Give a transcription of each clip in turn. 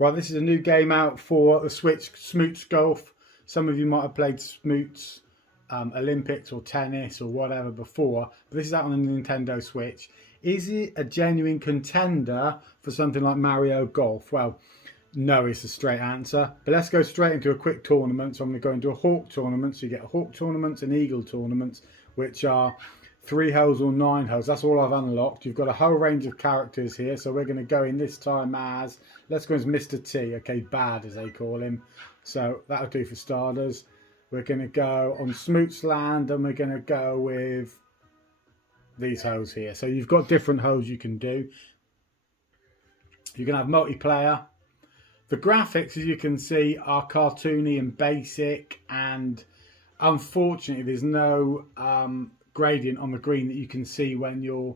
Right, this is a new game out for the Switch, Smoots Golf. Some of you might have played Smoots Olympics or tennis or whatever before, but this is out on the Nintendo Switch. Is it a genuine contender for something like Mario Golf? Well, no is the straight answer, but let's go straight into a quick tournament. So I'm going to go into a Hawk tournament. So you get a Hawk tournaments and Eagle tournaments, which are 3 holes or 9 holes. That's all I've unlocked. You've got a whole range of characters here. So we're going to go in this time as, let's go as Mr. T. Okay, bad as they call him. So that'll do for starters. We're going to go on Smoots Land and we're going to go with these holes here. So you've got different holes you can do. You can have multiplayer. The graphics, as you can see, are cartoony and basic, and unfortunately there's no gradient on the green that you can see when you're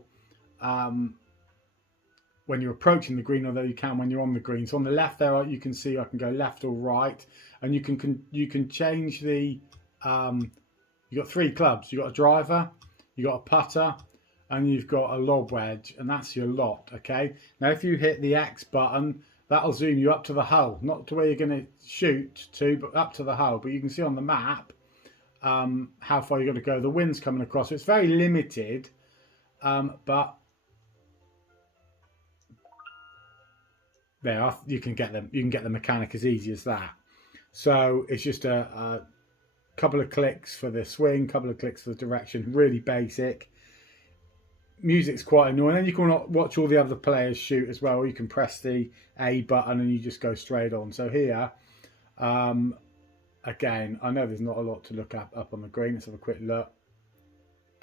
approaching the green, although you can when you're on the green. So on the left there, you can see I can go left or right, and you can change the you've got 3 clubs. You've got a driver, you've got a putter, and you've got a lob wedge, and that's your lot. Okay, now if you hit the X button, that'll zoom you up to the hull, not to where you're going to shoot to, but up to the hull. But you can see on the map how far you've got to go. The wind's coming across, so it's very limited, but there you can get them. You can get the mechanic as easy as that. So it's just a couple of clicks for the swing, couple of clicks for the direction. Really basic. Music's quite annoying, and you can watch all the other players shoot as well. You can press the A button and you just go straight on. So here, again, I know there's not a lot to look up on the green. Let's have a quick look.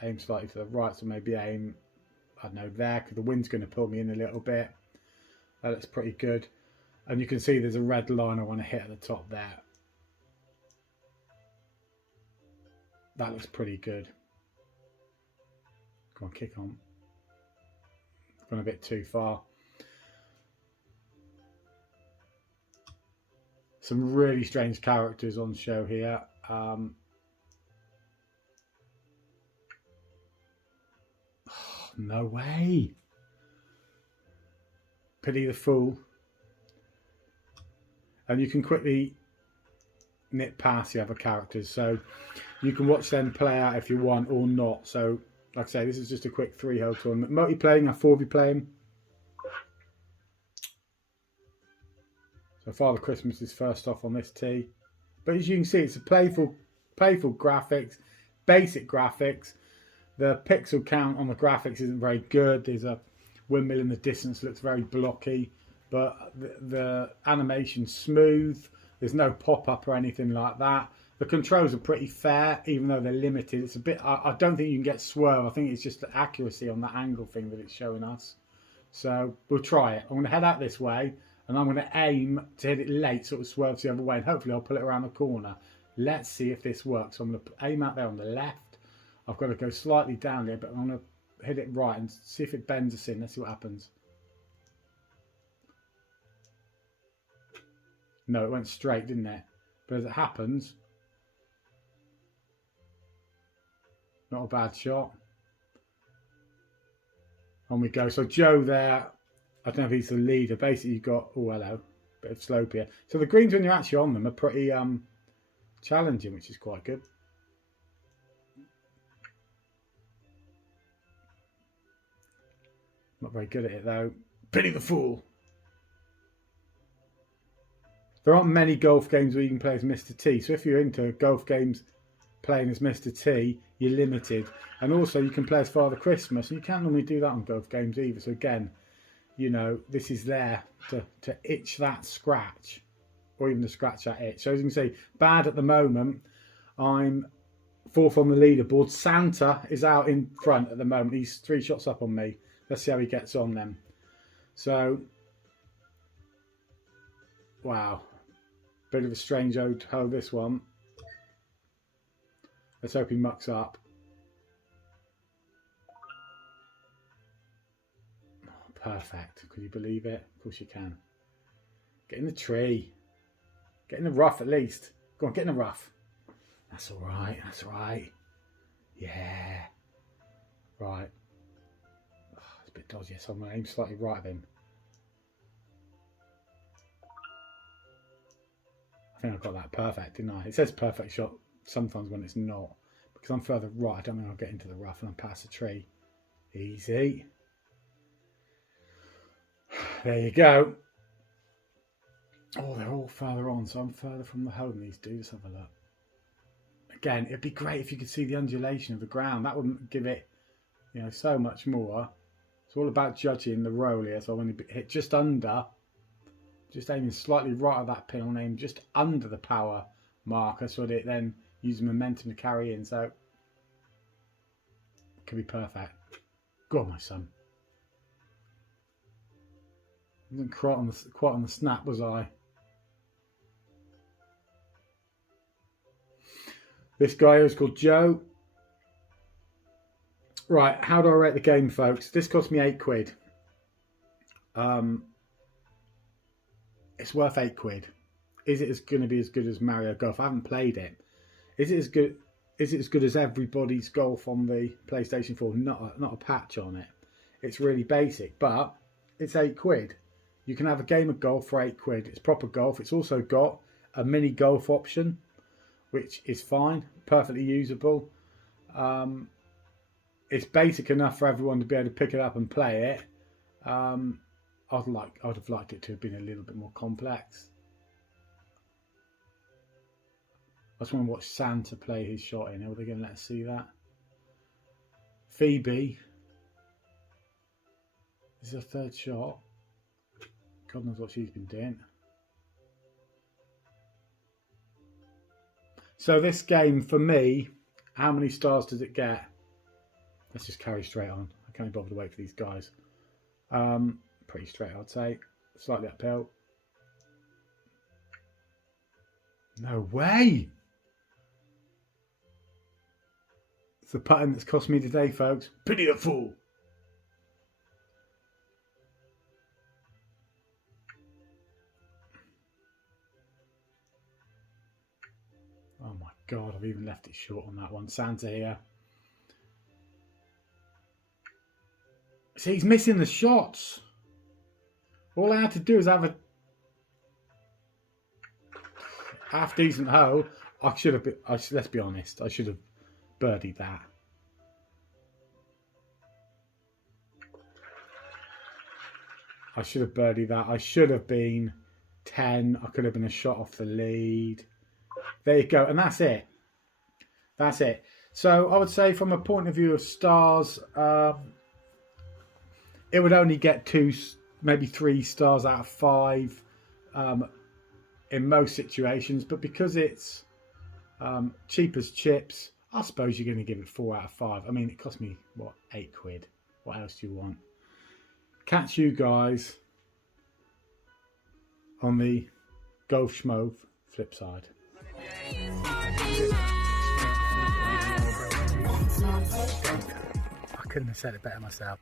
Aim slightly to the right, so maybe aim, I don't know, there, because the wind's going to pull me in a little bit. That looks pretty good. And you can see there's a red line I want to hit at the top there. That looks pretty good. Go on, kick on. Gone a bit too far. Some really strange characters on show here. Oh, no way. Pity the fool. And you can quickly nip past the other characters, so you can watch them play out if you want or not. So like I say, this is just a quick 3-hole tournament. Multi-playing, a 4 of you playing. So Father Christmas is first off on this tee. But as you can see, it's a playful graphics, basic graphics. The pixel count on the graphics isn't very good. There's a windmill in the distance, looks very blocky. But the animation's smooth. There's no pop-up or anything like that. The controls are pretty fair, even though they're limited. It's a bit, I don't think you can get swerve. I think it's just the accuracy on that angle thing that it's showing us. So we'll try it. I'm going to head out this way, and I'm going to aim to hit it late, so it swerves the other way, and hopefully I'll pull it around the corner. Let's see if this works. So I'm going to aim out there on the left. I've got to go slightly down there, but I'm going to hit it right and see if it bends us in. Let's see what happens. No, it went straight, didn't it? But as it happens, not a bad shot. On we go. So Joe there, I don't know if he's the leader. Basically, you've got, oh, hello, bit of slope here. So the greens, when you're actually on them, are pretty challenging, which is quite good. Not very good at it, though. Pity the fool. There aren't many golf games where you can play as Mr. T. So if you're into golf games playing as Mr. T, you're limited. And also you can play as Father Christmas, and you can't normally do that on golf games either. So again, you know, this is there to itch that scratch, or even to scratch that itch. So as you can see, bad at the moment. I'm 4th on the leaderboard. Santa is out in front at the moment. He's 3 shots up on me. Let's see how he gets on then. So, wow. Bit of a strange old hole, this one. Let's hope he mucks up. Oh, perfect. Could you believe it? Of course you can. Get in the tree. Get in the rough at least. Go on, get in the rough. That's all right. That's all right. Yeah. Right. Oh, it's a bit dodgy, so I'm going to aim slightly right of him. I think I got that perfect, didn't I? It says perfect shot sometimes when it's not. Because I'm further right, I don't think I'll get into the rough and I'm past the tree. Easy. There you go. Oh, they're all further on, so I'm further from the hole than these dudes. Let's have a look. Again, it'd be great if you could see the undulation of the ground. That would give it, you know, so much more. It's all about judging the roll here. So I want to hit just under, just aiming slightly right at that pin. I want to aim just under the power marker so that it then uses momentum to carry in. So it could be perfect. Go on, my son. I wasn't quite on the snap, was I? This guy is called Joe. Right, how do I rate the game, folks? This cost me £8. It's worth £8. Is it going to be as good as Mario Golf? I haven't played it. Is it as good? Is it as good as everybody's golf on the PlayStation 4? Not a patch on it. It's really basic, but it's £8. You can have a game of golf for £8. It's proper golf. It's also got a mini golf option, which is fine, perfectly usable. It's basic enough for everyone to be able to pick it up and play it. I'd have liked it to have been a little bit more complex. I just want to watch Santa play his shot in. Are they going to let us see that? Phoebe. This is her third shot. God knows what she's been doing. So this game, for me, how many stars does it get? Let's just carry straight on. I can't be bothered to wait for these guys. Pretty straight, I'd say. Slightly uphill. No way! It's the pattern that's cost me today, folks. Pity the fool! Oh my God, I've even left it short on that one. Santa here. See, he's missing the shots. All I had to do is have a half decent hole. I should have been, let's be honest, I should have birdied that. I should have birdied that. I should have been 10. I could have been a shot off the lead. There you go. And that's it. That's it. So I would say from a point of view of stars, it would only get 2, maybe 3 stars out of 5 in most situations. But because it's cheap as chips, I suppose you're going to give it 4 out of 5. I mean, it cost me, what, £8. What else do you want? Catch you guys on the Golf Schmove flip side. I couldn't have said it better myself.